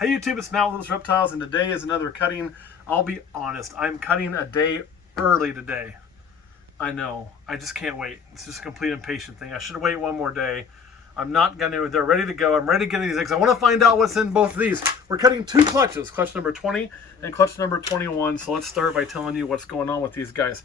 Hey YouTube, it's Matt with Those Reptiles, and today is another cutting. I'll be honest, I'm cutting a day early today. I know, I just can't wait. It's just a complete impatient thing. I should wait one more day. I'm not gonna, they're ready to go. I'm ready to get these eggs. I want to find out what's in both of these. We're cutting two clutches, clutch number 20 and clutch number 21. So let's start by telling you what's going on with these guys.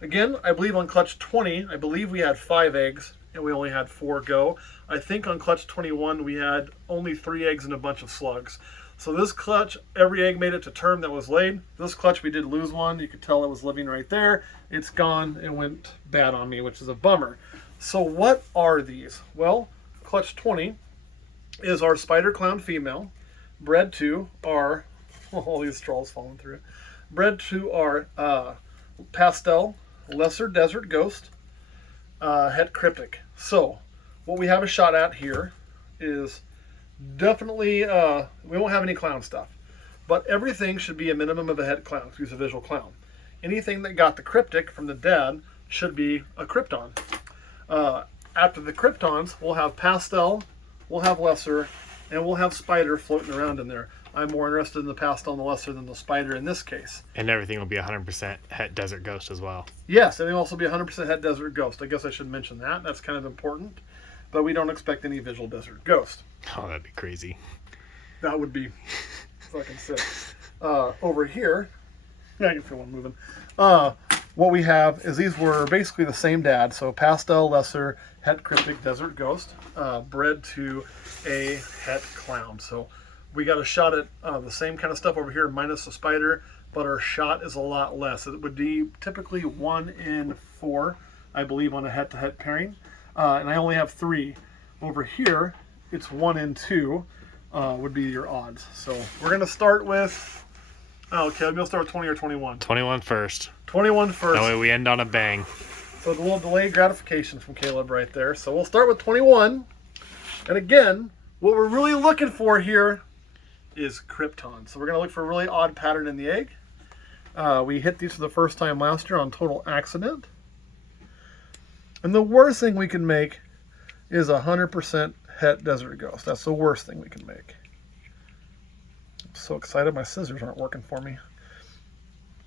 Again, I believe on clutch 20, I believe we had 5 eggs and we only had 4 go. I think on clutch 21, we had only 3 eggs and a bunch of slugs. So this clutch, every egg made it to term that was laid. This clutch, we did lose one. You could tell it was living right there. It's gone and went bad on me, which is a bummer. So what are these? Well, clutch 20 is our spider clown female, bred to our, all these straws falling through it, bred to our pastel lesser desert ghost, het cryptic. So what we have a shot at here is definitely, we won't have any clown stuff, but everything should be a minimum of a het clown, to use a visual clown. Anything that got the cryptic from the dad should be a crypton. After the cryptons, we'll have pastel, we'll have lesser, and we'll have spider floating around in there. I'm more interested in the pastel and the lesser than the spider in this case. And everything will be 100% het desert ghost as well. Yes, and it'll also be 100% het desert ghost. I guess I should mention that. That's kind of important. But we don't expect any visual desert ghost. Oh, that'd be crazy. That would be fucking sick. Over here, yeah, I can feel one moving. What we have is these were basically the same dad. So pastel, lesser, het cryptic, desert ghost, bred to a het clown. So we got a shot at the same kind of stuff over here minus the spider, but our shot is a lot less. It would be typically 1 in 4, I believe, on a het to het pairing. And I only have 3. Over here, it's 1 in 2 would be your odds. So we're going to start with, okay, maybe I'll start with 20 or 21. 21 first. 21 first. That way we end on a bang. So a little delayed gratification from Caleb right there. So we'll start with 21. And again, what we're really looking for here is krypton. So we're going to look for a really odd pattern in the egg. We hit these for the first time last year on total accident. And the worst thing we can make is 100% het desert ghost. That's the worst thing we can make. I'm so excited my scissors aren't working for me.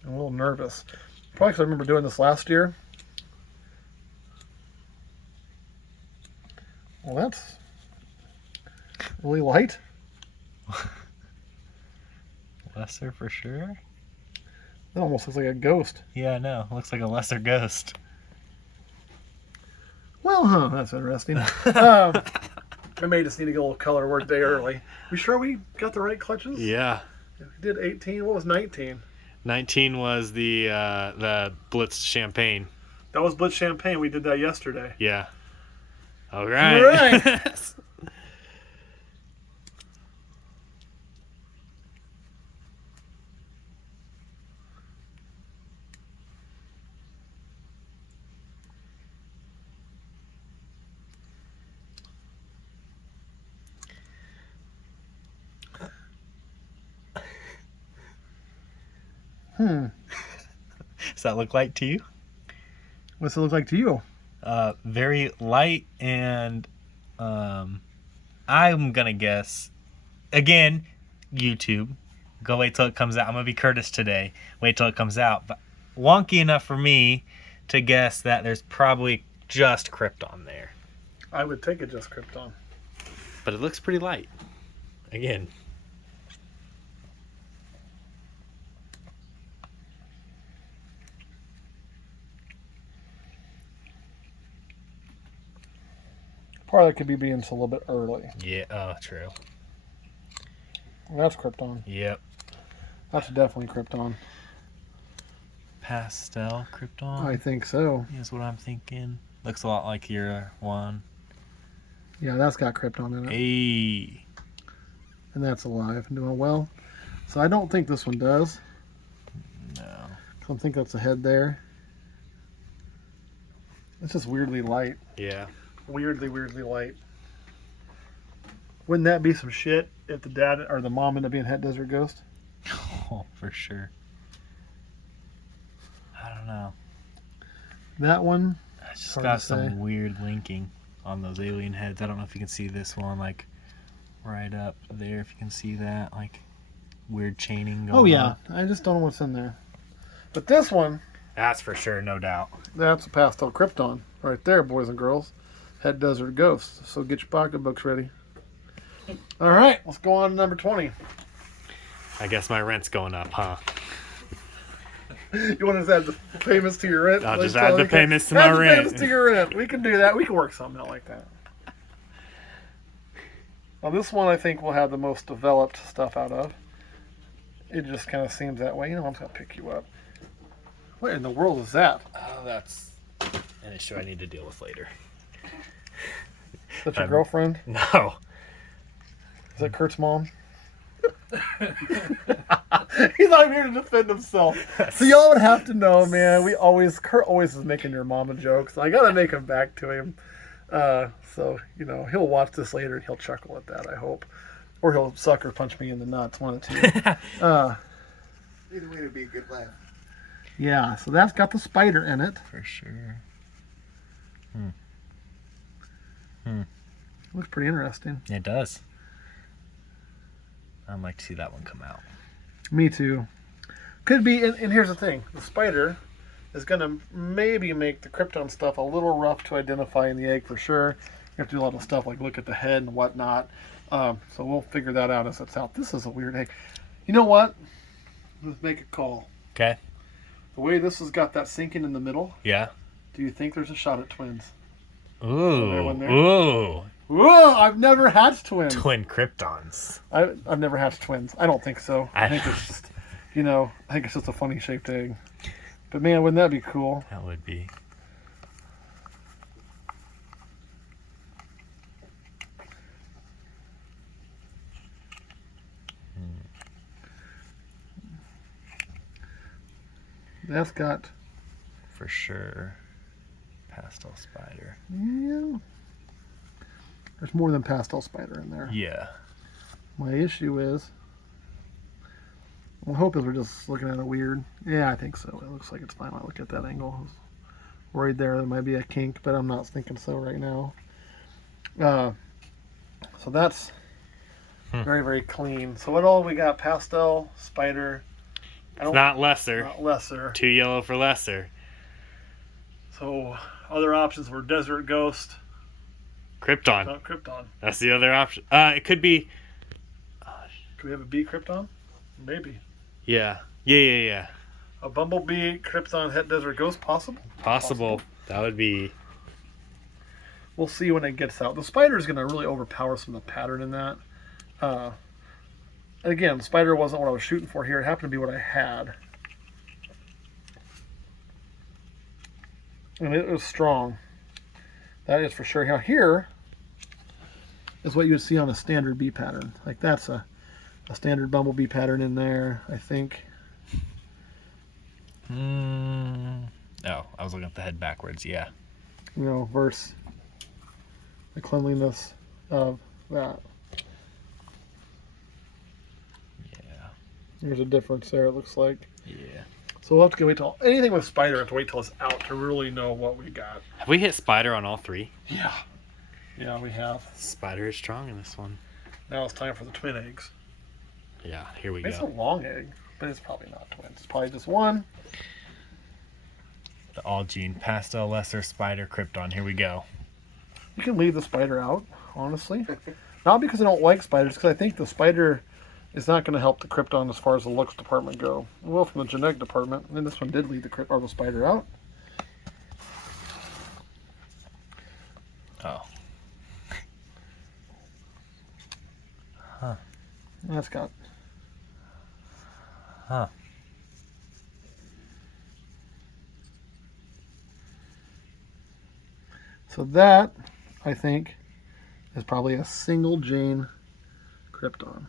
I'm a little nervous. Probably because I remember doing this last year. Well, that's really light. Lesser for sure? That almost looks like a ghost. Yeah, I know. Looks like a lesser ghost. Well, that's interesting. I may just need to get a little color work day early. We sure we got the right clutches? Yeah. We did 18. What was 19? 19 was the Blitz champagne. That was Blitz Champagne. We did that yesterday. Yeah. All right. All right. Does that look light to you? What's it look like to you? Very light, and I'm gonna guess, again, YouTube, go wait till it comes out. I'm gonna be Curtis today. Wait till it comes out. But wonky enough for me to guess that there's probably just krypton there. I would take it just krypton. But it looks pretty light. Again. Part of that could be being a little bit early. Yeah, oh, true. That's krypton. Yep. That's definitely krypton. Pastel krypton? I think so. Is what I'm thinking. Looks a lot like your one. Yeah, that's got krypton in it. Hey. And that's alive and doing well. So I don't think this one does. No. I don't think that's a head there. It's just weirdly light. Yeah. Weirdly light. Wouldn't that be some shit if the dad or the mom ended up being het desert ghost? Oh, for sure. I don't know. That one, I just got some weird linking on those alien heads. I don't know if you can see this one. Like, right up there, if you can see that, like weird chaining going Oh yeah, on. I just don't know what's in there. But this one, That's for sure, no doubt. that's a pastel krypton right there, boys and girls. Het Desert Ghost. So get your pocketbooks ready. All right, let's go on to number 20. I guess my rent's going up, huh? You want to add the payments to your rent? I'll just add the payments to my Add the rent. payments to your rent. We can do that. We can work something out like that. Now this one I think we'll have the most developed stuff out of. It just kind of seems that way. You know, I'm just going to pick you up. What in the world is that? Oh, that's an issue I need to deal with later. Is that your girlfriend? No. Is that Kurt's mom? He's not here to defend himself. So y'all would have to know, man. Kurt always is making your mama jokes. I gotta make him back to him. So you know he'll watch this later and he'll chuckle at that. I hope, or he'll sucker punch me in the nuts. One of the two. Either way, it'd be a good laugh. Yeah. So that's got the spider in it. For sure. Looks pretty interesting. It does. I'd like to see that one come out. Me too. Could be, and here's the thing: the spider is going to maybe make the krypton stuff a little rough to identify in the egg for sure. You have to do a lot of stuff like look at the head and whatnot. So we'll figure that out as it's out. This is a weird egg. You know what? Let's make a call. Okay. The way this has got that sinking in the middle, Yeah. do you think there's a shot at twins? Ooh. One there. Ooh. Whoa! I've never hatched twins. Twin kryptons. I've never hatched twins. I don't think so. I think it's just, I think it's just a funny shaped egg. But man, wouldn't that be cool? That would be. That's got. For sure. Pastel spider. Yeah. There's more than pastel spider in there. Yeah. My issue is, my hope is we're just looking at it weird. Yeah, I think so. It looks like it's fine. I look at that angle. I was worried there might be a kink, but I'm not thinking so right now. So that's very, very clean. So what all we got? Pastel, spider. Not lesser. Not lesser. Too yellow for lesser. So other options were desert ghost. Krypton. Not krypton. That's the other option. It could be. Could we have a bee krypton? Maybe. Yeah. Yeah. A bumblebee krypton het desert ghost possible? Possible. That would be. We'll see when it gets out. The spider is going to really overpower some of the pattern in that. And again, the spider wasn't what I was shooting for here. It happened to be what I had. And it was strong. That is for sure. Now here is what you would see on a standard bee pattern. Like that's a standard bumblebee pattern in there, I think. Oh, I was looking at the head backwards. Yeah. Versus the cleanliness of that. Yeah. There's a difference there, it looks like. Yeah. So we'll have to wait till anything with spider. Have to wait till it's out to really know what we got. Have we hit spider on all three? Yeah, we have. Spider is strong in this one. Now it's time for the twin eggs. Yeah, here we It's a go. long egg, but it's probably not twins. It's probably just one. The all gene pastel lesser spider krypton. Here we go. You can leave the spider out, honestly. Not because I don't like spiders, because I think the spider is not going to help the krypton as far as the looks department go. Well, from the genetic department, and this one did leave the spider out. Oh. That's got. Huh. So that, I think, is probably a single gene krypton.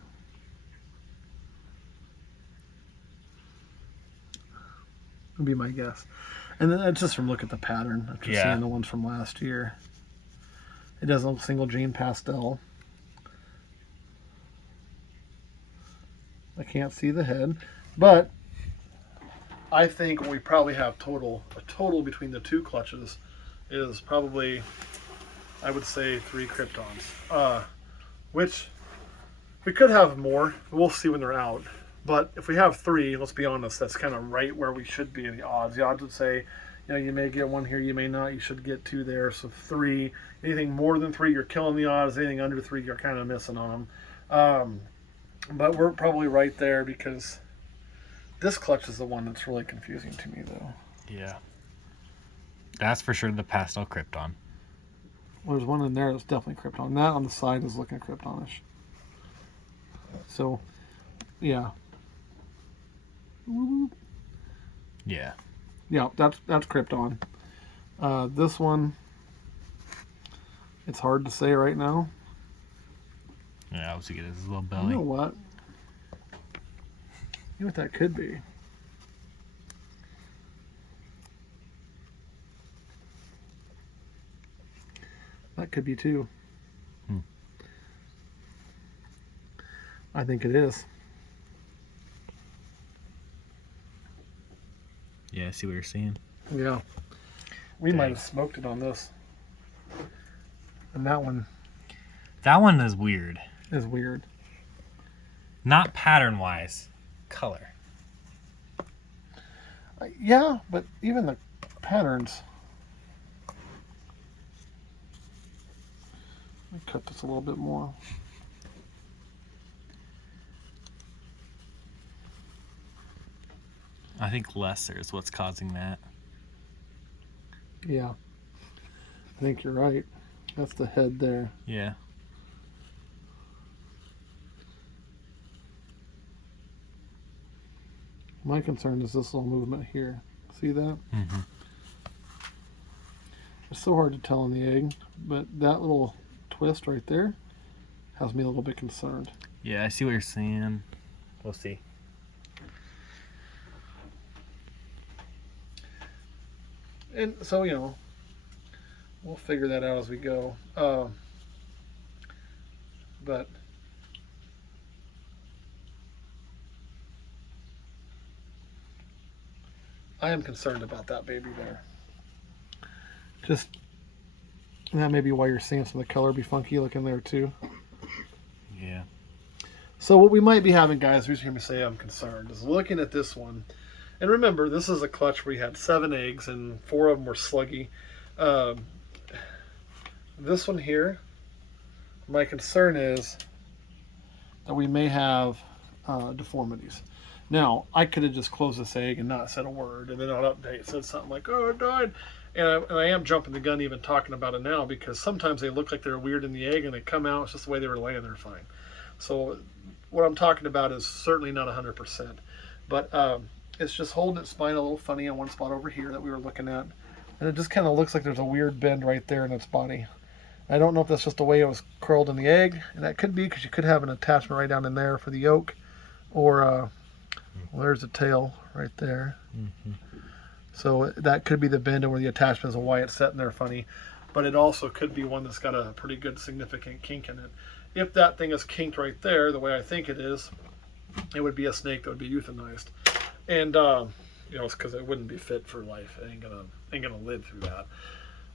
Would be my guess. And then that's just from look at the pattern. I'm just seeing the ones from last year. It does look single gene pastel. I can't see the head, but I think we probably have a total between the two clutches is probably, I would say, 3 kryptons. Which We could have more. We'll see when they're out. But if we have 3, let's be honest, that's kind of right where we should be in the odds. The odds would say, you may get 1 here, you may not. You should get 2 there. So 3. Anything more than 3, you're killing the odds. Anything under 3, you're kind of missing on them. But we're probably right there because this clutch is the one that's really confusing to me, though. Yeah. That's for sure the pastel krypton. Well, there's one in there that's definitely krypton. That on the side is looking kryptonish. So, yeah. Yeah. Yeah, that's krypton. This one, it's hard to say right now. Yeah, obviously get his little You belly. know what? You know what that could be? That could be too. I think it is. Yeah, I see what you're saying. Yeah. We Dang. might have smoked it on this. And that one That one is weird. is weird. Not pattern-wise. Color. Yeah, but even the patterns. Let me cut this a little bit more. I think lesser is what's causing that. Yeah. I think you're right. That's the head there. Yeah. My concern is this little movement here. See that? Mm-hmm. It's so hard to tell in the egg, but that little twist right there has me a little bit concerned. Yeah, I see what you're saying. We'll see. And so, we'll figure that out as we go. But I am concerned about that baby there. Just, and that may be why you're seeing some of the color be funky looking there too. Yeah. So what we might be having, guys, the reason you hear me say I'm concerned, is looking at this one. And remember, this is a clutch where we had 7 eggs and 4 of them were sluggy. This one here, my concern is that we may have deformities. Now, I could have just closed this egg and not said a word, and then on update said something like, "Oh, it died." And I am jumping the gun even talking about it now because sometimes they look like they're weird in the egg and they come out, it's just the way they were laying there fine. So what I'm talking about is certainly not 100%. But it's just holding its spine a little funny on one spot over here that we were looking at. And it just kind of looks like there's a weird bend right there in its body. I don't know if that's just the way it was curled in the egg, and that could be because you could have an attachment right down in there for the yolk, or well, there's the tail right there. Mm-hmm. So that could be the bend where the attachment is and why it's sitting there funny. But it also could be one that's got a pretty good significant kink in it. If that thing is kinked right there, the way I think it is, it would be a snake that would be euthanized. And, it's because it wouldn't be fit for life. It ain't gonna live through that.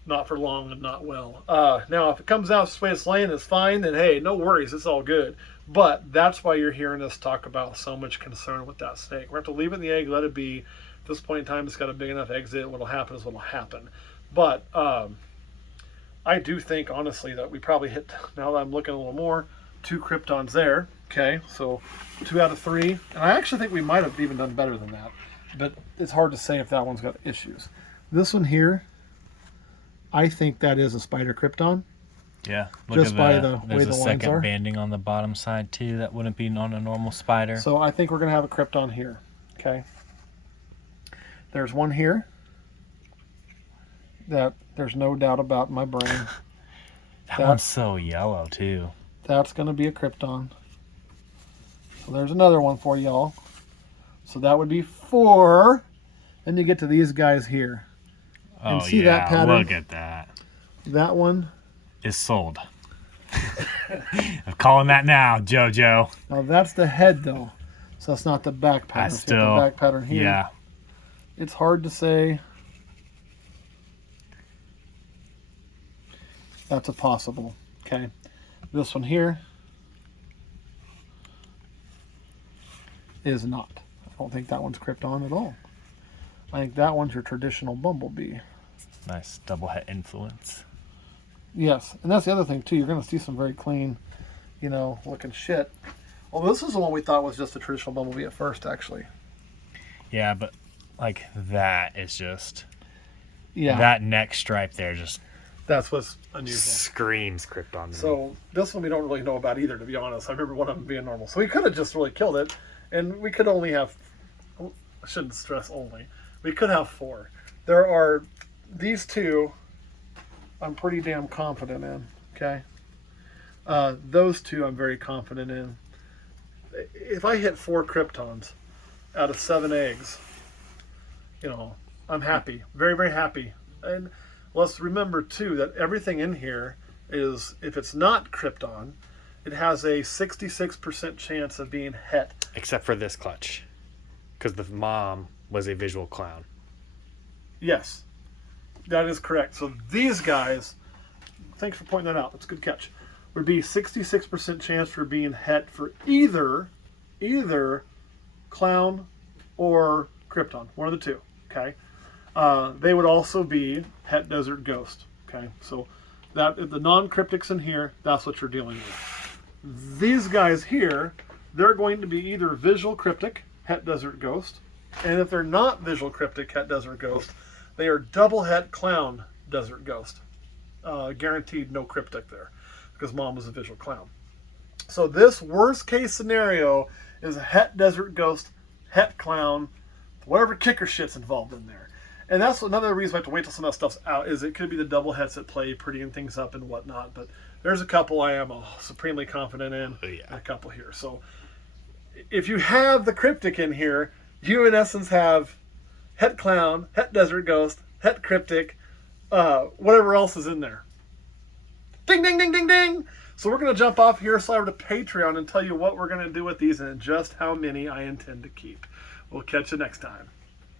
Not for long and not well. Now, if it comes out the way it's laying, it's fine, then hey, no worries, it's all good. But that's why you're hearing us talk about so much concern with that snake. We're going to have to leave it in the egg, let it be. At this point in time, it's got a big enough exit. What'll happen is what'll happen. But I do think, honestly, that we probably hit, now that I'm looking a little more, 2 cryptons there. Okay, so 2 out of 3. And I actually think we might have even done better than that. But it's hard to say if that one's got issues. This one here, I think that is a spider krypton. Yeah. Just by the way there's the a lines second are. banding on the bottom side too. That wouldn't be on a normal spider. So I think we're going to have a krypton here. Okay. There's one here that there's no doubt about in my brain. that one's so yellow too. That's going to be a krypton. So there's another one for y'all. So that would be 4. Then you get to these guys here. Oh, And see yeah, that pattern? look at that. That one. Is sold. I'm calling that now, JoJo. Now that's the head though. So that's not the back pattern. I So you have the back pattern here. Yeah. It's hard to say. That's a possible. Okay. This one here. is not. I don't think that one's krypton at all. I think that one's your traditional bumblebee. Nice double het influence. Yes, and that's the other thing too. You're going to see some very clean, looking shit. Well, this is the one we thought was just a traditional bumblebee at first, actually. Yeah, but like that is just Yeah, that neck stripe there just that's what's unusual. screams krypton. to me. So this one we don't really know about either, to be honest. I remember one of them being normal. So we could have just really killed it, and we could only have, I shouldn't stress only, we could have 4. There are these 2 I'm pretty damn confident in, okay? Those 2 I'm very confident in. If I hit 4 kryptons out of 7 eggs, I'm happy. Very, very happy. And let's remember, too, that everything in here is, if it's not krypton, it has a 66% chance of being het. Except for this clutch, because the mom was a visual clown. Yes, that is correct. So these guys, thanks for pointing that out. That's a good catch. Would be 66% chance for being het for either clown or krypton, one of the 2. Okay, they would also be het desert ghost. Okay, so that the non-cryptics in here, that's what you're dealing with. These guys here, they're going to be either visual cryptic, het desert ghost, and if they're not visual cryptic, het desert ghost, they are double het clown desert ghost. Guaranteed no cryptic there, because mom was a visual clown. So this worst case scenario is a het desert ghost, het clown, whatever kicker shit's involved in there. And that's another reason I have to wait till some of that stuff's out, is it could be the double hets at play, prettying things up and whatnot. But there's a couple I am supremely confident in, and a couple here. So if you have the cryptic in here, you in essence have het clown, het desert ghost, het cryptic, whatever else is in there. Ding, ding, ding, ding, ding. So we're going to jump off here, slide over to Patreon, and tell you what we're going to do with these and just how many I intend to keep. We'll catch you next time.